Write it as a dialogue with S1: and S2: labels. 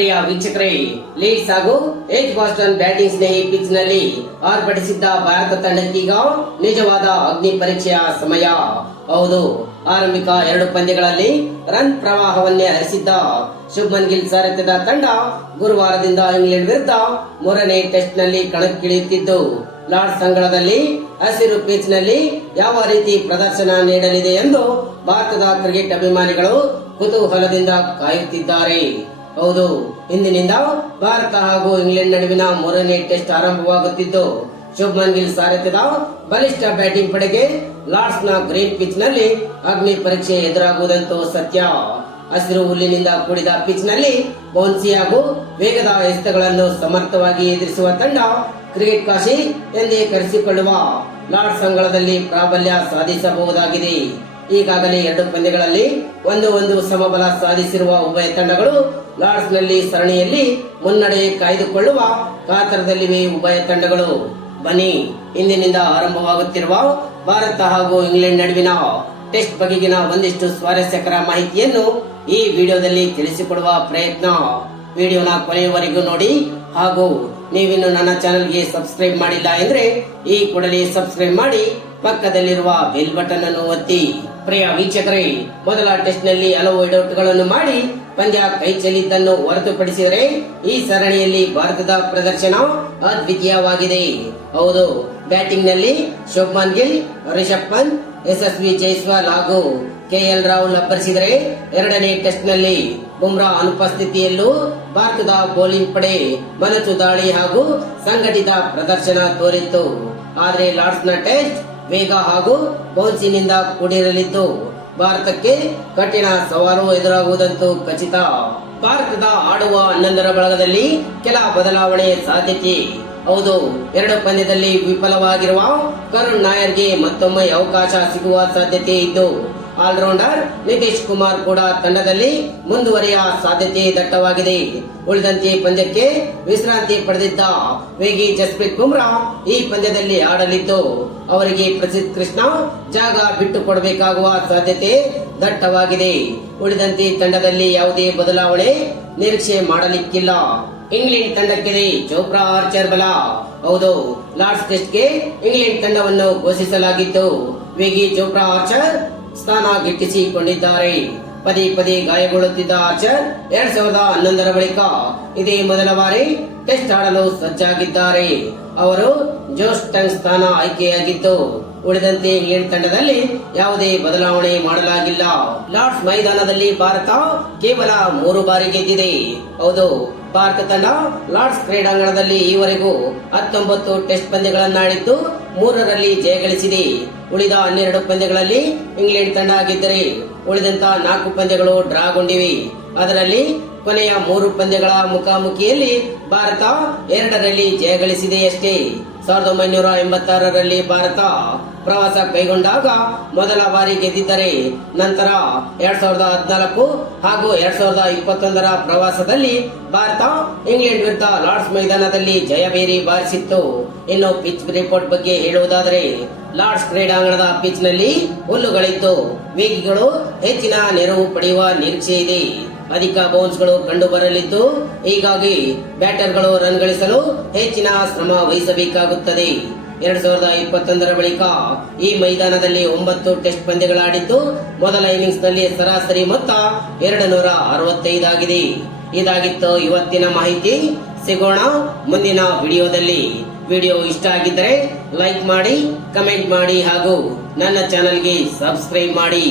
S1: ಪ್ರಿಯ ವೀಕ್ಷಕರೇ ಲೀಡ್ಸ್ ಹಾಗೂ Edgbaston batting ಸ್ನೇಹಿ ಪಿಚ್ನಲ್ಲಿ ಆರ್ಭಟಿಸಿದ್ದ ಭಾರತ ತಂಡಕ್ಕೀಗ ನಿಜವಾದ ಅಗ್ನಿ ಪರೀಕ್ಷೆಯ ಸಮಯ. ಹೌದು, ಆರಂಭಿಕ ಎರಡು ಪಂದ್ಯಗಳಲ್ಲಿ ರನ್ ಪ್ರವಾಹವನ್ನೇ ಹರಿಸಿದ್ದ ಶುಭ್ಮನ್ ಗಿಲ್ ಸಾರಥ್ಯದ ತಂಡ ಗುರುವಾರದಿಂದ ಇಂಗ್ಲೆಂಡ್ ವಿರುದ್ಧ ಮೂರನೇ ಟೆಸ್ಟ್ನಲ್ಲಿ ಕಣಕ್ಕಿಳಿಯುತ್ತಿದ್ದು ಲಾರ್ಡ್ಸ್ ಸಂಗಳದಲ್ಲಿ ಹಸಿರು ಪಿಚ್ನಲ್ಲಿ ಯಾವ ರೀತಿ ಪ್ರದರ್ಶನ ನೀಡಲಿದೆ ಎಂದು ಭಾರತದ ಕ್ರಿಕೆಟ್ ಅಭಿಮಾನಿಗಳು ಕುತೂಹಲದಿಂದ ಕಾಯುತ್ತಿದ್ದಾರೆ. ಹೌದು, ಇಂದಿನಿಂದ ಭಾರತ ಹಾಗೂ ಇಂಗ್ಲೆಂಡ್ ನಡುವಿನ ಮೂರನೇ ಟೆಸ್ಟ್ ಆರಂಭವಾಗುತ್ತಿದ್ದು, ಶುಭ್ಮನ್ ಗಿಲ್ ಸಾರಥ್ಯದ ಬಲಿಷ್ಠ ಬ್ಯಾಟಿಂಗ್ ಪಡೆಗೆ ಲಾರ್ಡ್ಸ್ನ ಗ್ರೀನ್ ಪಿಚ್ನಲ್ಲಿ ಅಗ್ನಿ ಪರೀಕ್ಷೆ ಎದುರಾಗುವುದಂತೂ ಸತ್ಯ. ಹಸಿರು ಹುಲ್ಲಿನಿಂದ ಕೂಡಿದ ಪಿಚ್ನಲ್ಲಿ ಬೌನ್ಸಿ ಹಾಗೂ ವೇಗದ ಎಸೆತಗಳನ್ನು ಸಮರ್ಥವಾಗಿ ಎದುರಿಸುವ ತಂಡ ಕ್ರಿಕೆಟ್ ಕಾಶಿ ಎಂದೇ ಕರೆಸಿಕೊಳ್ಳುವ ಲಾರ್ಡ್ಸ್ ಅಂಗಳದಲ್ಲಿ ಪ್ರಾಬಲ್ಯ ಸಾಧಿಸಬಹುದಾಗಿದೆ. ಈಗಾಗಲೇ ಎರಡು ಪಂದ್ಯಗಳಲ್ಲಿ ಒಂದು ಒಂದು ಸಮಬಲ ಸಾಧಿಸಿರುವ ಉಭಯ ತಂಡಗಳು ಲಾರ್ಡ್ಸ್ನಲ್ಲಿ ಸರಣಿಯಲ್ಲಿ ಮುನ್ನಡೆ ಕಾಯ್ದುಕೊಳ್ಳುವ ಕಾತರದಲ್ಲಿವೆ ಉಭಯ ತಂಡಗಳು. ಬನ್ನಿ, ಇಂದಿನಿಂದ ಆರಂಭವಾಗುತ್ತಿರುವ ಭಾರತ ಹಾಗೂ ಇಂಗ್ಲೆಂಡ್ ನಡುವಿನ ಟೆಸ್ಟ್ ಬಗೆಗಿನ ಒಂದಿಷ್ಟು ಸ್ವಾರಸ್ಯಕರ ಮಾಹಿತಿಯನ್ನು ಈ ವಿಡಿಯೋದಲ್ಲಿ ತಿಳಿಸಿಕೊಡುವ ಪ್ರಯತ್ನ ವಿಡಿಯೋನ ಕೊನೆಯವರೆಗೂ ನೋಡಿ. ಹಾಗೂ ನೀವಿನ್ನು ನನ್ನ ಚಾನೆಲ್ಗೆ ಸಬ್ಸ್ಕ್ರೈಬ್ ಮಾಡಿಲ್ಲ ಎಂದ್ರೆ ಈ ಕೂಡಲೇ ಸಬ್ಸ್ಕ್ರೈಬ್ ಮಾಡಿ ಪಕ್ಕದಲ್ಲಿರುವ ಬೆಲ್ ಬಟನ್ ಅನ್ನು ಒತ್ತಿ. ಪ್ರಿಯ ವೀಕ್ಷಕರೇ, ಮೊದಲ ಟೆಸ್ಟ್ನಲ್ಲಿ ಹಲವು ಎಡವಟ್ಟುಗಳನ್ನು ಮಾಡಿ ಪಂದ್ಯ ಕೈ ಚೆಲ್ಲಿದ್ದನ್ನು ಹೊರತುಪಡಿಸಿದರೆ ಈ ಸರಣಿಯಲ್ಲಿ ಭಾರತದ ಪ್ರದರ್ಶನ ಅದ್ವಿತೀಯವಾಗಿದೆ. ಹೌದು ಬ್ಯಾಟಿಂಗ್ನಲ್ಲಿ ಶುಭ್ಮನ್ ಗಿಲ್, ರಿಷಬ್ ಪಂತ್, ಯಶಸ್ವಿ ಜೈಸ್ವಾಲ್ ಹಾಗೂ ಕೆಎಲ್ ರಾಹುಲ್ ಅಬ್ಬರಿಸಿದರೆ ಎರಡನೇ ಟೆಸ್ಟ್ನಲ್ಲಿ ಬುಮ್ರಾ ಅನುಪಸ್ಥಿತಿಯಲ್ಲೂ ಭಾರತದ ಬೌಲಿಂಗ್ ಪಡೆ ಮನಸು ದಾಳಿ ಹಾಗೂ ಸಂಘಟಿತ ಪ್ರದರ್ಶನ ತೋರಿತ್ತು. ಆದರೆ ಲಾರ್ಡ್ಸ್ನ ಟೆಸ್ಟ್ ವೇಗ ಹಾಗೂ ಬೌನ್ಸಿನಿಂದ ಕೂಡಿರಲಿದ್ದು, ಭಾರತಕ್ಕೆ ಕಠಿಣ ಸವಾಲು ಎದುರಾಗುವುದಂತೂ ಖಚಿತ. ಭಾರತದ ಆಡುವ ಹನ್ನೊಂದರ ಬಳಗದಲ್ಲಿ ಕೆಲ ಬದಲಾವಣೆ ಸಾಧ್ಯತೆ. ಹೌದು, ಎರಡು ಪಂದ್ಯದಲ್ಲಿ ವಿಫಲವಾಗಿರುವ ಕರುಣ್ ನಾಯರ್ಗೆ ಮತ್ತೊಮ್ಮೆ ಅವಕಾಶ ಸಿಗುವ ಸಾಧ್ಯತೆ ಇದ್ದು ಆಲ್ರೌಂಡರ್ ನಿತೀಶ್ ಕುಮಾರ್ ಕೂಡ ತಂಡದಲ್ಲಿ ಮುಂದುವರಿಯ ಸಾಧ್ಯತೆ ದಟ್ಟವಾಗಿದೆ. ಉಳಿದಂತೆ ಪಂದ್ಯಕ್ಕೆ ವಿಶ್ರಾಂತಿ ಪಡೆದಿದ್ದ ವೇಗಿ ಜಸ್ಪ್ರೀತ್ ಬುಮ್ರಾ ಈ ಪಂದ್ಯದಲ್ಲಿ ಆಡಲಿದ್ದು, ಅವರಿಗೆ ಪ್ರಸಿದ್ಧ ಕೃಷ್ಣ ಜಾಗ ಬಿಟ್ಟು ಕೊಡಬೇಕಾಗುವ ಸಾಧ್ಯತೆ ದಟ್ಟವಾಗಿದೆ. ಉಳಿದಂತೆ ತಂಡದಲ್ಲಿ ಯಾವುದೇ ಬದಲಾವಣೆ ನಿರೀಕ್ಷೆ ಮಾಡಲಿಕ್ಕಿಲ್ಲ. ಇಂಗ್ಲೆಂಡ್ ತಂಡಕ್ಕಿದೆ ಚೋಪ್ರಾ ಆರ್ಚರ್ ಬಲ. ಹೌದು, ಲಾರ್ಡ್ಸ್ ಟೆಸ್ಟ್ಗೆ ಇಂಗ್ಲೆಂಡ್ ತಂಡವನ್ನು ಘೋಷಿಸಲಾಗಿತ್ತು. ವೇಗಿ ಚೋಪ್ರಾ ಆರ್ಚರ್ ಸ್ಥಾನ ಗಿಟ್ಟಿಸಿಕೊಂಡಿದ್ದಾರೆ ಪದೇ ಪದೇ ಗಾಯಗೊಳ್ಳುತ್ತಿದ್ದ ಆರ್ಚರ್ ಎರಡ್ ಸಾವಿರದ ಹನ್ನೊಂದರ ಬಳಿಕ ಇದೇ ಮೊದಲ ಬಾರಿ ಟೆಸ್ಟ್ ಆಡಲು ಸಜ್ಜಾಗಿದ್ದಾರೆ. ಅವರು ಜೋಸ್ ಟಂಗ್ ಸ್ಥಾನ ಆಯ್ಕೆಯಾಗಿತ್ತು ಉಳಿದಂತೆ ಇಂಗ್ಲೆಂಡ್ ತಂಡದಲ್ಲಿ ಯಾವುದೇ ಬದಲಾವಣೆ ಮಾಡಲಾಗಿಲ್ಲ. ಲಾರ್ಡ್ಸ್ ಮೈದಾನದಲ್ಲಿ ಭಾರತ ಕೇವಲ ಮೂರು ಬಾರಿ ಗೆದ್ದಿದೆ. ಹೌದು, ಭಾರತ ತಂಡ ಲಾರ್ಡ್ಸ್ ಕ್ರೀಡಾಂಗಣದಲ್ಲಿ ಈವರೆಗೂ ಹತ್ತೊಂಬತ್ತು ಟೆಸ್ಟ್ ಪಂದ್ಯಗಳನ್ನಾಡಿದ್ದು ಮೂರರಲ್ಲಿ ಜಯಗಳಿಸಿದೆ ಉಳಿದ ಹನ್ನೆರಡು ಪಂದ್ಯಗಳಲ್ಲಿ ಇಂಗ್ಲೆಂಡ್ ತಂಡ ಆಗಿದ್ದರೆ ಉಳಿದಂತ ನಾಲ್ಕು ಪಂದ್ಯಗಳು ಡ್ರಾಗೊಂಡಿವೆ. ಅದರಲ್ಲಿ ಕೊನೆಯ ಮೂರು ಪಂದ್ಯಗಳ ಮುಖಾಮುಖಿಯಲ್ಲಿ ಭಾರತ ಎರಡರಲ್ಲಿ ಜಯಗಳಿಸಿದೆಯಷ್ಟೇ ಸಾವಿರದ ಒಂಬೈನೂರ ಎಂಬತ್ತಾರರಲ್ಲಿ ಭಾರತ ಪ್ರವಾಸ ಕೈಗೊಂಡಾಗ ಮೊದಲ ಬಾರಿ ಗೆದ್ದಿದ್ದರೆ ನಂತರ ಎರಡ್ ಸಾವಿರದ ಹದಿನಾಲ್ಕು ಹಾಗೂ ಎರಡ್ ಸಾವಿರದ ಇಪ್ಪತ್ತೊಂದರ ಪ್ರವಾಸದಲ್ಲಿ ಭಾರತ ಇಂಗ್ಲೆಂಡ್ ವಿರುದ್ಧ ಲಾರ್ಡ್ಸ್ ಮೈದಾನದಲ್ಲಿ ಜಯಬೇರಿ ಬಾರಿಸಿತ್ತು. ಇನ್ನು ಪಿಚ್ ರಿಪೋರ್ಟ್ ಬಗ್ಗೆ ಹೇಳುವುದಾದರೆ, ಲಾರ್ಡ್ಸ್ ಕ್ರೀಡಾಂಗಣದ ಪಿಚ್ನಲ್ಲಿ ಹುಲ್ಲುಗಳಿದ್ದು, ವೇಗಿಗಳು ಹೆಚ್ಚಿನ ನೆರವು ಪಡೆಯುವ ನಿರೀಕ್ಷೆ ಇದೆ ಅಧಿಕ ಬೌನ್ಸ್ಗಳು ಕಂಡು ಬರಲಿದ್ದು, ಹೀಗಾಗಿ ಬ್ಯಾಟರ್ಗಳು ರನ್ ಗಳಿಸಲು ಹೆಚ್ಚಿನ ಶ್ರಮ ವಹಿಸಬೇಕಾಗುತ್ತದೆ. ಎರಡ್ ಸಾವಿರದ ಇಪ್ಪತ್ತೊಂದರ ಬಳಿಕ ಈ ಮೈದಾನದಲ್ಲಿ ಒಂಬತ್ತು ಟೆಸ್ಟ್ ಪಂದ್ಯಗಳಾಡಿದ್ದು, ಮೊದಲ ಇನ್ನಿಂಗ್ಸ್ನಲ್ಲಿ ಸರಾಸರಿ ಮೊತ್ತ ಎರಡು ನೂರ ಅರವತ್ತೈದಾಗಿದೆ ಇದಾಗಿತ್ತು ಇವತ್ತಿನ ಮಾಹಿತಿ. ಸಿಗೋಣ ಮುಂದಿನ ವಿಡಿಯೋದಲ್ಲಿ. ವಿಡಿಯೋ ಇಷ್ಟ ಆಗಿದ್ದರೆ ಲೈಕ್ ಮಾಡಿ, ಕಮೆಂಟ್ ಮಾಡಿ ಹಾಗೂ ನನ್ನ ಚಾನೆಲ್ಗೆ ಸಬ್ಸ್ಕ್ರೈಬ್ ಮಾಡಿ.